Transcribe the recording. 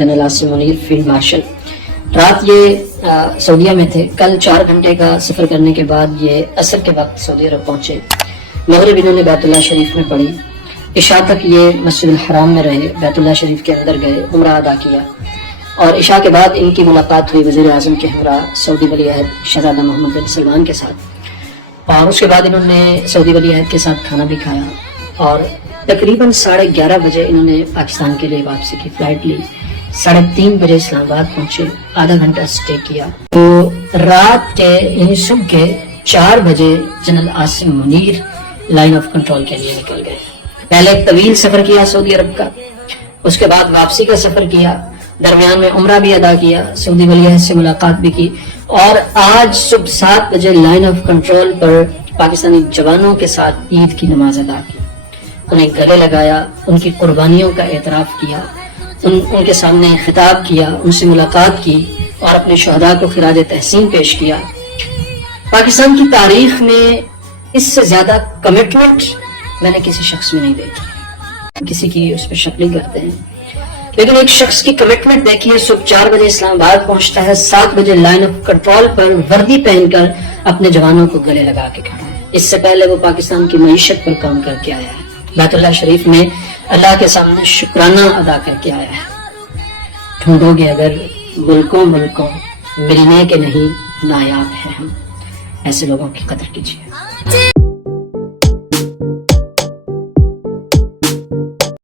General Asim Munir field marshal. रात ये सऊदीया में थे। कल 4 घंटे का सफ़र करने के बाद ये असर के वक्त सऊदी अरब पहुँचे। मगरिब इन्होंने बैतुल्लाह शरीफ में पढ़ी। इशा तक ये मस्जिद हराम में रहे, बैतुल्लाह शरीफ के अंदर गए, उम्रा अदा किया और इशा के बाद इनकी मुलाकात हुई वज़ीर आज़म के हमरा सऊदी वली अहद शहज़ादा मोहम्मद बिन सलमान के साथ। और उसके बाद इन्होंने सऊदी वली अहद के साथ खाना भी खाया और तकरीबन 11:30 बजे इन्होंने पाकिस्तान के लिए वापसी की फ़्लाइट ली। 3:30 बजे इस्लामाबाद पहुंचे, आधा घंटा स्टे किया। तो रात के यानी सुबह के 4 बजे general Asim Munir line of control के लिए निकल गए। पहले एक तवील सफर किया सऊदी अरब का, उसके बाद वापसी का सफर किया, दरमियान में उम्रा भी अदा किया, सऊदी वली अहद से मुलाकात भी की और आज सुबह 7 बजे लाइन ऑफ कंट्रोल पर पाकिस्तानी जवानों के साथ ईद की नमाज अदा की, उन्हें गले लगाया, उनकी कुर्बानियों का एतराफ किया, उनके सामने खिताब किया, उनसे मुलाकात की और अपने शहदा को खिराज तहसीन पेश किया। पाकिस्तान की तारीख में इससे ज्यादा कमिटमेंट मैंने किसी शख्स में नहीं देखी। किसी की उस पर शक नहीं करते हैं, लेकिन एक शख्स की कमिटमेंट देखिए। सुबह 4 बजे इस्लामाबाद पहुंचता है, 7 बजे लाइन ऑफ कंट्रोल पर वर्दी पहनकर अपने जवानों को गले लगा के खड़ा है। इससे पहले वो पाकिस्तान की मईशत पर काम करके आया है, बैतुल्लाह शरीफ में अल्लाह के सामने शुक्राना अदा करके आया है। ढूंढोगे अगर मुल्कों मुल्कों, मिलने के नहीं नायाब है हम। ऐसे लोगों की कदर कीजिए।